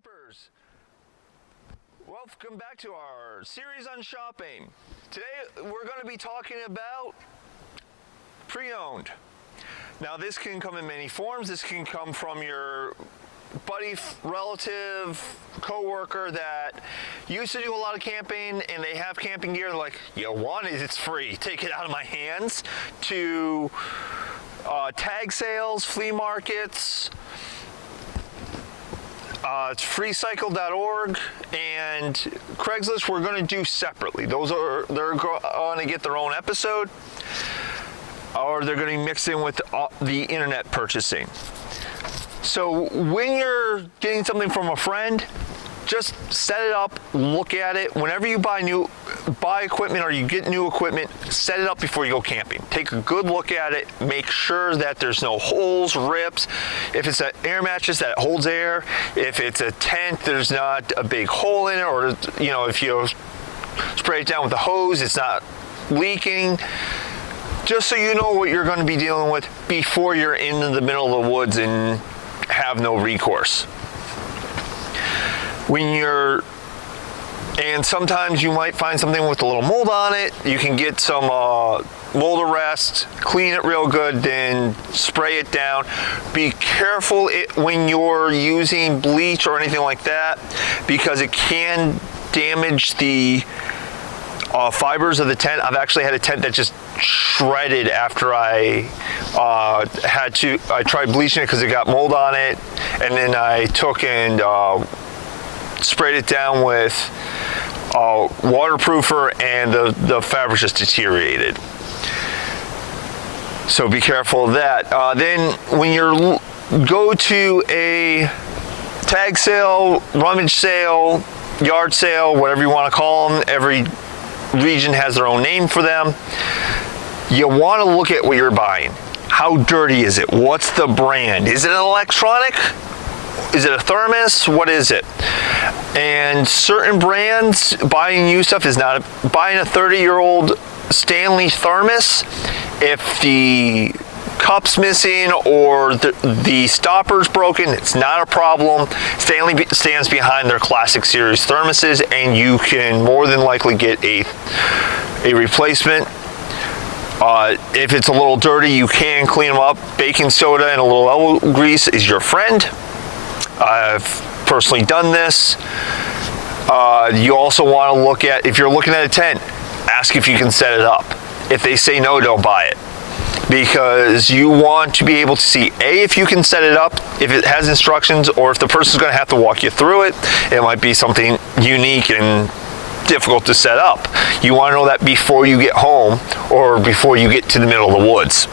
campers, welcome back to our series on shopping. Today we're going to be talking about pre-owned. Now this can come in many forms. This can come from your buddy, relative, co-worker that used to do a lot of camping and they have camping gear. They're like, you want it, it's free, take it out of my hands, to tag sales, flea markets. It's freecycle.org and Craigslist we're going to do separately. They're going to get their own episode, or they're going to be mixed in with the internet purchasing. So when you're getting something from a friend, just set it up, look at it. Whenever you buy equipment or you get new equipment, set it up before you go camping. Take a good look at it, make sure that there's no holes, rips. If it's an air mattress that holds air, if it's a tent, there's not a big hole in it, or if you spray it down with a hose, it's not leaking. Just so you know what you're going to be dealing with before you're in the middle of the woods and have no recourse. And sometimes you might find something with a little mold on it. You can get some mold arrest, clean it real good, then spray it down. Be careful when you're using bleach or anything like that, because it can damage the fibers of the tent. I've actually had a tent that just shredded after I tried bleaching it because it got mold on it, and then I took and sprayed it down with waterproofer, and the fabric just deteriorated. So be careful of that. Then when you go to a tag sale, rummage sale, yard sale, whatever you want to call them, every region has their own name for them. You want to look at what you're buying. How dirty is it? What's the brand? Is it an electronic? Is it a thermos? What is it? And certain brands, buying new stuff is not buying a 30-year-old Stanley thermos. If the cup's missing or the stopper's broken, it's not a problem. Stanley stands behind their Classic Series thermoses, and you can more than likely get a replacement. If it's a little dirty, you can clean them up. Baking soda and a little elbow grease is your friend. I've personally done this. You also want to look at, if you're looking at a tent, ask if you can set it up. If they say no, don't buy it. Because you want to be able to see, A, if you can set it up, if it has instructions, or if the person's going to have to walk you through it. It might be something unique and difficult to set up. You want to know that before you get home or before you get to the middle of the woods.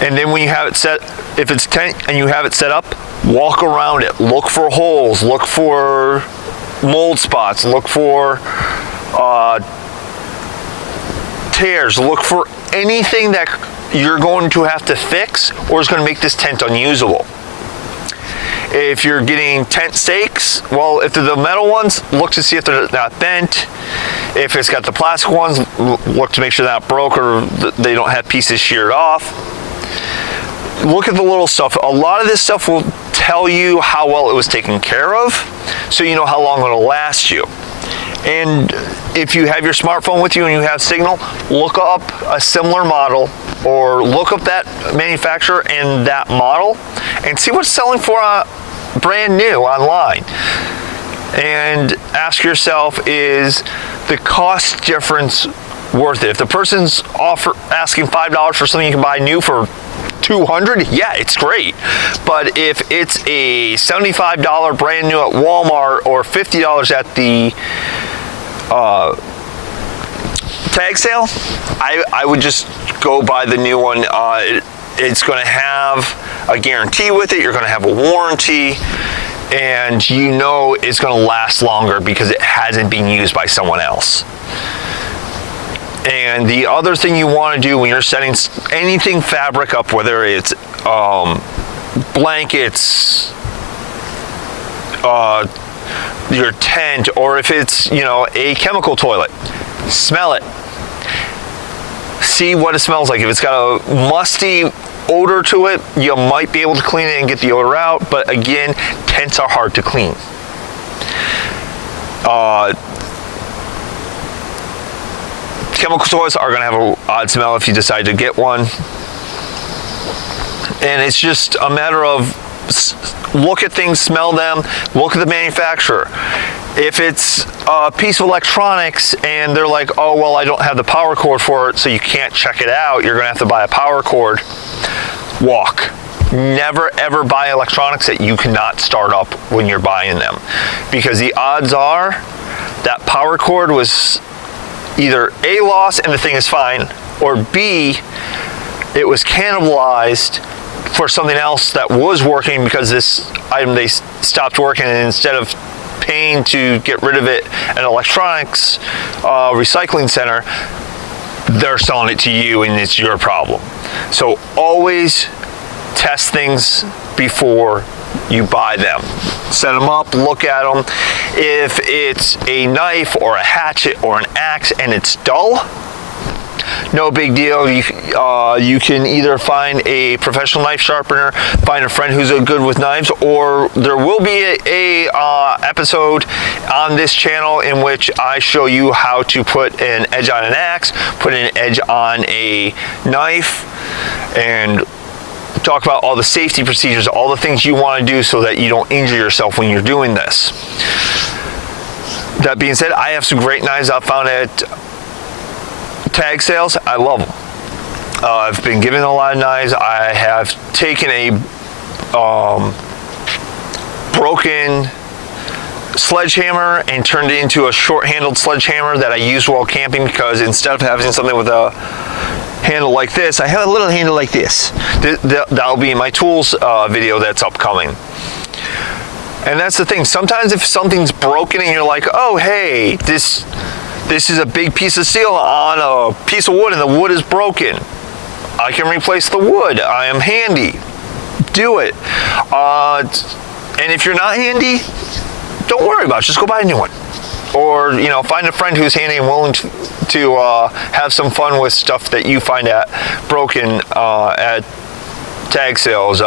And then when you have it set, if it's a tent and you have it set up, walk around it. Look for holes, look for mold spots, look for tears, look for anything that you're going to have to fix or is going to make this tent unusable. If you're getting tent stakes, well, if they're the metal ones, look to see if they're not bent. If it's got the plastic ones, look to make sure they're not broke or they don't have pieces sheared off. Look at the little stuff. A lot of this stuff will tell you how well it was taken care of, so you know how long it'll last you. And if you have your smartphone with you and you have signal, look up a similar model or look up that manufacturer and that model and see what's selling for brand new online. And ask yourself, is the cost difference worth it? If the person's asking $5 for something you can buy new for $200, yeah, it's great. But if it's a $75 brand new at Walmart or $50 at the tag sale, I would just go buy the new one. It's going to have a guarantee with it. You're going to have a warranty, and you know it's going to last longer because it hasn't been used by someone else. And the other thing you want to do when you're setting anything fabric up, whether it's blankets, your tent, or if it's a chemical toilet, smell it. See what it smells like. If it's got a musty odor to it, you might be able to clean it and get the odor out, but again, tents are hard to clean. Chemical toilets are going to have an odd smell if you decide to get one. And it's just a matter of look at things, smell them, look at the manufacturer. If it's a piece of electronics and they're like, oh, well, I don't have the power cord for it, so you can't check it out, you're going to have to buy a power cord, walk. Never ever buy electronics that you cannot start up when you're buying them, because the odds are that power cord was either A, lost and the thing is fine, or B, it was cannibalized for something else that was working because this item they stopped working, and instead of paying to get rid of it at an electronics recycling center, they're selling it to you and it's your problem. So always test things before you buy them. Set them up, look at them. If it's a knife or a hatchet or an axe and it's dull, no big deal. You can either find a professional knife sharpener, find a friend who's good with knives, or there will be a episode on this channel in which I show you how to put an edge on an axe, put an edge on a knife, and talk about all the safety procedures, all the things you want to do so that you don't injure yourself when you're doing this. That being said, I have some great knives I've found at tag sales. I love them. I've been given a lot of knives. I have taken a broken sledgehammer and turned it into a short-handled sledgehammer that I use while camping, because instead of having something with a handle like this, I have a little handle like this. That'll be in my tools video that's upcoming. And that's the thing. Sometimes if something's broken and you're like, oh, hey, this is a big piece of steel on a piece of wood and the wood is broken, I can replace the wood. I am handy. Do it. And if you're not handy, don't worry about it. Just go buy a new one. Or, you know, find a friend who's handy and willing to have some fun with stuff that you find broken at tag sales.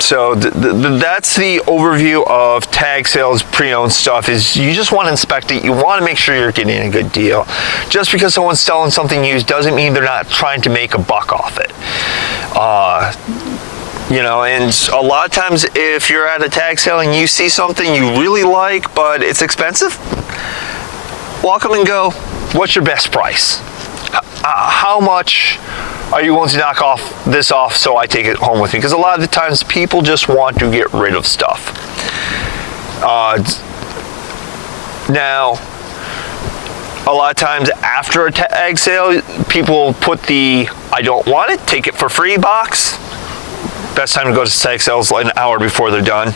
So that's the overview of tag sales pre-owned stuff. Is you just want to inspect it. You want to make sure you're getting a good deal. Just because someone's selling something used doesn't mean they're not trying to make a buck off it. You know, and a lot of times if you're at a tag sale and you see something you really like, but it's expensive, walk up and go, what's your best price? How much are you willing to knock this off so I take it home with me? Because a lot of the times people just want to get rid of stuff. Now, a lot of times after a tag sale, people put the I don't want it, take it for free box. Best time to go to tag sales an hour before they're done.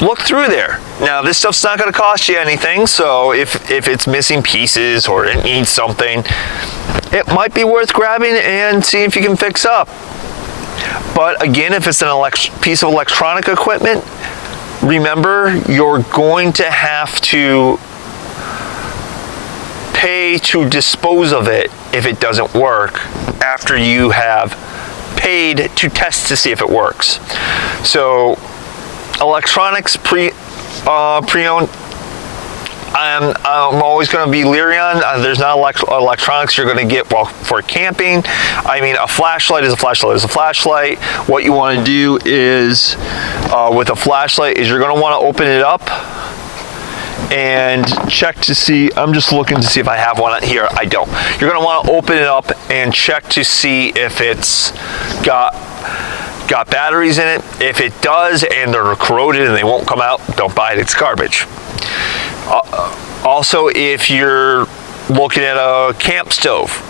Look through there. Now, this stuff's not going to cost you anything, so if it's missing pieces or it needs something, it might be worth grabbing and seeing if you can fix up. But again, if it's an piece of electronic equipment, remember, you're going to have to pay to dispose of it if it doesn't work after you have paid to test to see if it works. So electronics pre-owned, I'm always going to be leery on. There's not electronics you're going to get for camping. I mean, a flashlight is a flashlight is a flashlight. What you want to do is with a flashlight is you're going to want to open it up and check to see. I'm just looking to see if I have one here. I don't. You're going to want to open it up and check to see if it's got batteries in it. If it does and they're corroded and they won't come out, don't buy it. It's garbage. Also, if you're looking at a camp stove,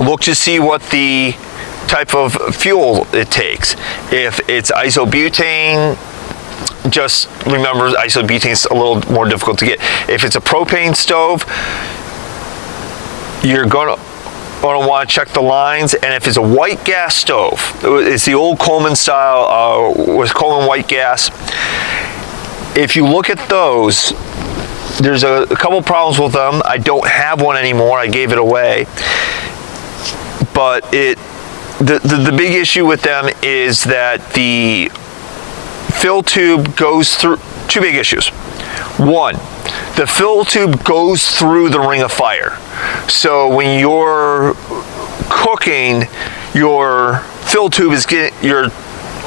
look to see what the type of fuel it takes. If it's isobutane, just remember isobutane is a little more difficult to get. If it's a propane stove, you're going to want to check the lines. And if it's a white gas stove, it's the old Coleman style with Coleman white gas. If you look at those, there's a couple problems with them. I don't have one anymore. I gave it away. But the big issue with them is that the fill tube goes through two big issues. One, the fill tube goes through the ring of fire. So when you're cooking, your fill tube is getting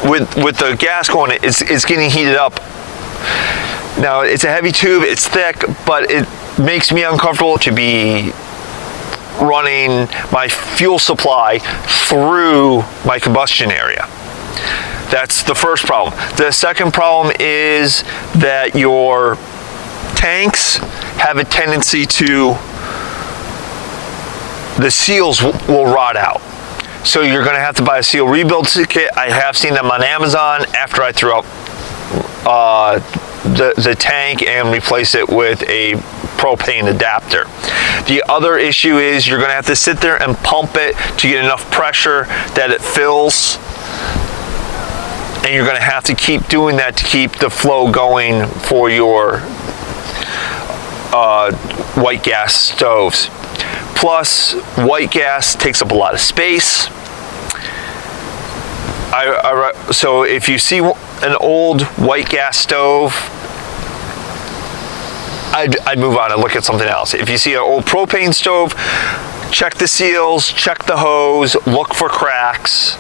with the gas going, it's getting heated up. Now it's a heavy tube, it's thick, but it makes me uncomfortable to be running my fuel supply through my combustion area. That's the first problem. The second problem is that your tanks have a tendency the seals will rot out. So you're going to have to buy a seal rebuild kit. I have seen them on Amazon after I threw out the tank and replace it with a propane adapter. The other issue is you're going to have to sit there and pump it to get enough pressure that it fills, and you're going to have to keep doing that to keep the flow going for your white gas stoves. Plus, white gas takes up a lot of space. So if you see an old white gas stove, I'd move on and look at something else. If you see an old propane stove, check the seals, check the hose, look for cracks.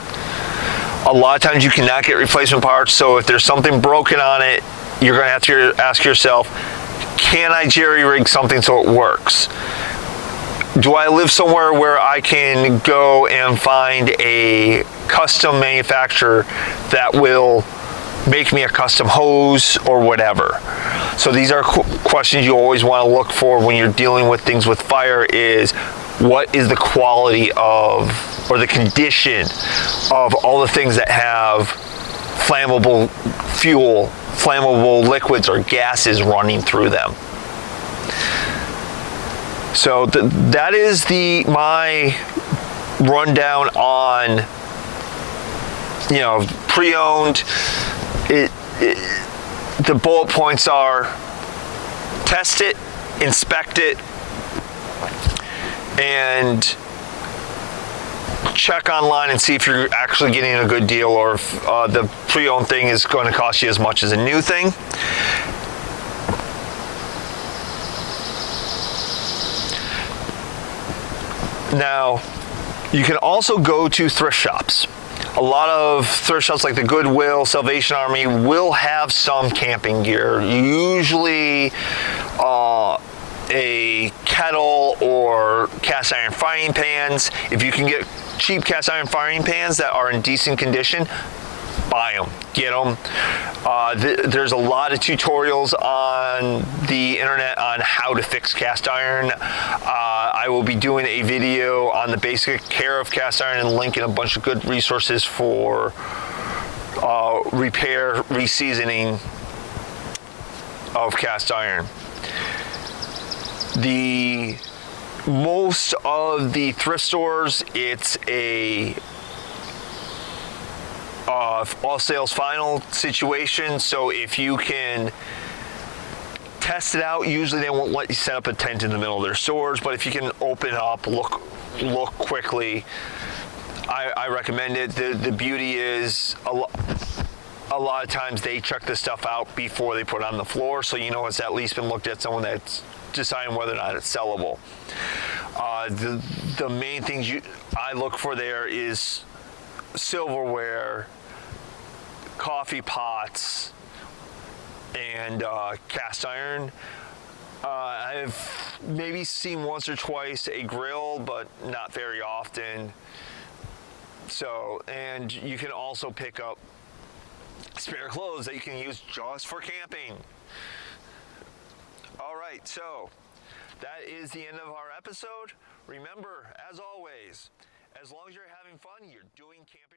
A lot of times you cannot get replacement parts, so if there's something broken on it, you're going to have to ask yourself, can I jerry rig something so it works? Do I live somewhere where I can go and find a custom manufacturer that will make me a custom hose or whatever? So these are questions you always want to look for when you're dealing with things with fire, is what is the quality of, or the condition of all the things that have flammable fuel, flammable liquids or gases running through them. So that is my rundown on, pre-owned. The bullet points are: test it, inspect it, and check online and see if you're actually getting a good deal, or if the pre-owned thing is going to cost you as much as a new thing. Now, you can also go to thrift shops. A lot of thrift shops like the Goodwill, Salvation Army will have some camping gear, usually a kettle or cast iron frying pans. If you can get cheap cast iron frying pans that are in decent condition, buy them, get them. There's a lot of tutorials on the internet on how to fix cast iron. I will be doing a video on the basic care of cast iron and linking a bunch of good resources for repair, reseasoning of cast iron. Most of the thrift stores, it's a all sales final situation. So if you can test it out, usually they won't let you set up a tent in the middle of their stores, but if you can open up, look quickly, I recommend it. The beauty is a lot of times they check this stuff out before they put it on the floor, so it's at least been looked at someone that's deciding whether or not it's sellable. The main things I look for there is silverware, coffee pots, and cast iron. I've maybe seen once or twice a grill, but not very often. So, and you can also pick up spare clothes that you can use just for camping. All right, so that is the end of our episode. Remember, as always, as long as you're having fun, you're doing camping.